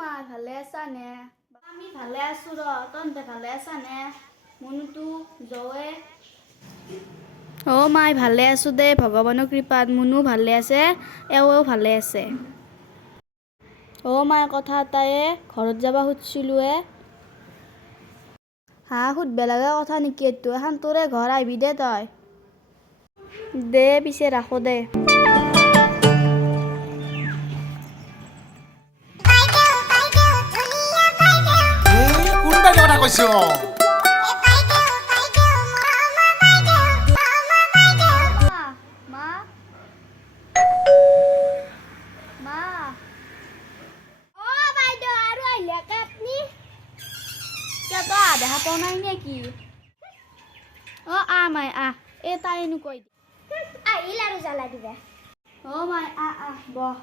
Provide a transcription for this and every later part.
মা ভালে আছা নে আমি ভালে আছো ৰ তহঁতে ভালে আছা নে মনুটো জয়ে মাই ভালে আছো দে ভগৱানৰ কৃপাত মুনু ভালে আছে এও ভালে আছে মাই কথা এটাই ঘৰত যাব খুজিছিলোঁৱে সুধবা লগা কথা নেকি এইটো এখন তোৰে ঘৰ আহিবি দে তই দে পিছে ৰাখো দে কথা কৈছো দেখা পোৱা নাই নেকি মাই এই তাই কৈ আহিল আৰু জ্বালা দিবা মাই বহ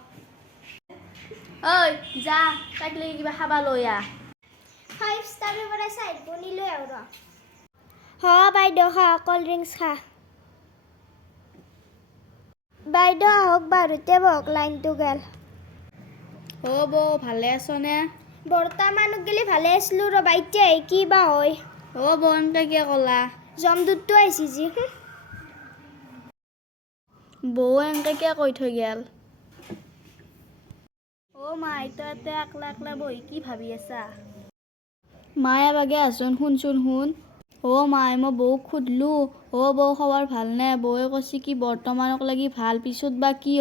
ঐ যা তাইক লৈ কিবা খাবা লৈ 5 ষ্টাৰৰ পৰা চাইড বনি লৈ আৰু বাইদেউ খা কল্ড ড্ৰিংকছ খা বাইদেউ আহক বাৰুতে বহক লাইনটো গেল বৌ ভালে আছনে বৰ্তমানক গেলি ভালে আছিলো ৰ'বা এতিয়া কি বা হয় বৌ এনেকে কিয় ক'লা জমদূতটো আহিছে যি বৌ এনেকে কিয় কৈ থৈ গেল মাই তই ইয়াতে একলা একলা বহি কি ভাবি আছা মায়ে বাগে আছোন শুনচোন শুন মাই মই বৌক সুধলো বৌ খবৰ ভালনে বৌয়ে কৈছে কি বৰ্তমানক লাগি ভাল পিছত বা কি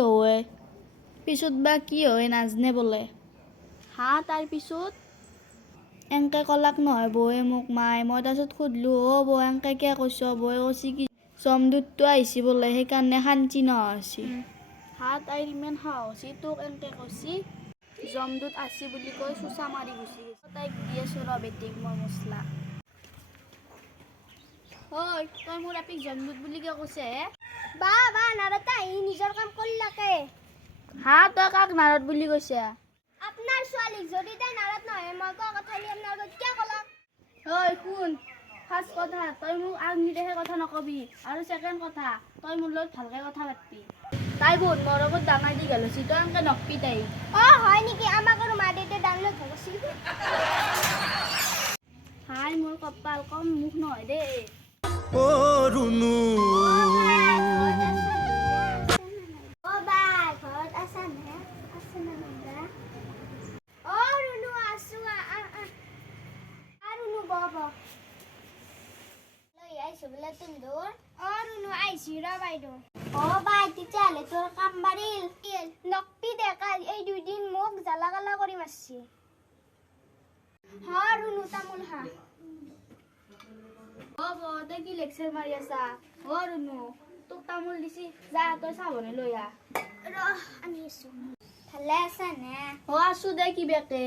হয় নাজনে বোলে তাৰ পিছত এনেকে ক'লাক নহয় বৌয়ে মোক মাই মই তাৰপিছত সুধলো বৌ এনেকে কিয় কৈছ বৌয়ে কৈছে কি জমদূতটো আহিছে বোলে সেইকাৰণে শান্তি নহৈছে তাইৰ ইমান সাহসী তোক এনেকে কৈছে জমদূত আছে বুলি কৈ চুচা মাৰি গুচি গৈছে তাইক দি আছো ৰ বেটিক মই মছলা তই মোৰ আপীক জমদূত বুলি কিয় কৈছে বা নাৰতা আহি নিজৰ কাম কৰিলাকে তই কাক নাৰত বুলি কৈছে আপোনাৰ ছোৱালীক যদি তাই নাৰত নহয় মই কোৱা কথা আপোনাৰ আগত কিয় ক'লা শুন ফাৰ্ষ্ট কথা তই মোক আগনিদেহে কথা নকবি আৰু ছেকেণ্ড কথা তই মোৰ লগত ভালকে কথা পাতবি তাই বহুত মোৰ লগত ডাঙৰ দি গেল তই এনেকে নকবি তাই হয় নেকি আমাক আৰু মা দেউতাই ডাঙৰ ধৰিছিল মোৰ কপাল কম মুখ নহয় দেই ৰুনু ঘৰত আছা নে আছে না ৰুনু আছো ৰুনু বহ লৈ আহিছো বোলে তুন্দুৰ ৰুনু আহিছি ৰ বাইদেউ বাই তেতিয়াহ'লে তোৰ কাম বাঢ়িল নকপি ডেকা এই 2 দিন মোক জ্বালা গালা কৰি মাৰছি ৰুনু তামোল খা তই কি লেকচাৰ মাৰি আছা ৰুনু তোক তামোল দিছি যা তই চাহ বনাই লৈ আনি আছো ভালে আছা নে আছো দে কি বেকে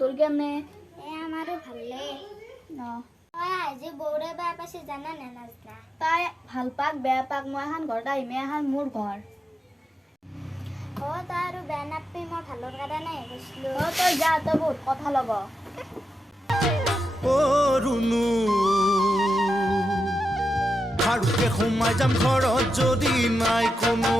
তোৰ কেনে আমাৰো ভালে আজি বৌৰে বেয়া পাইছে জানা নে নাজনা তাই ভাল পাক বেয়া পাক মই এখন ঘৰত আহিমে এখন মোৰ ঘৰ তাই আৰু বেয়া নাপাই মই ভালৰ কাৰণে গৈছিলো তই যা তই বহুত কথা ল'ব ৰুনু ভালকে সোমাই যাম ঘৰত যদি নাই কোনো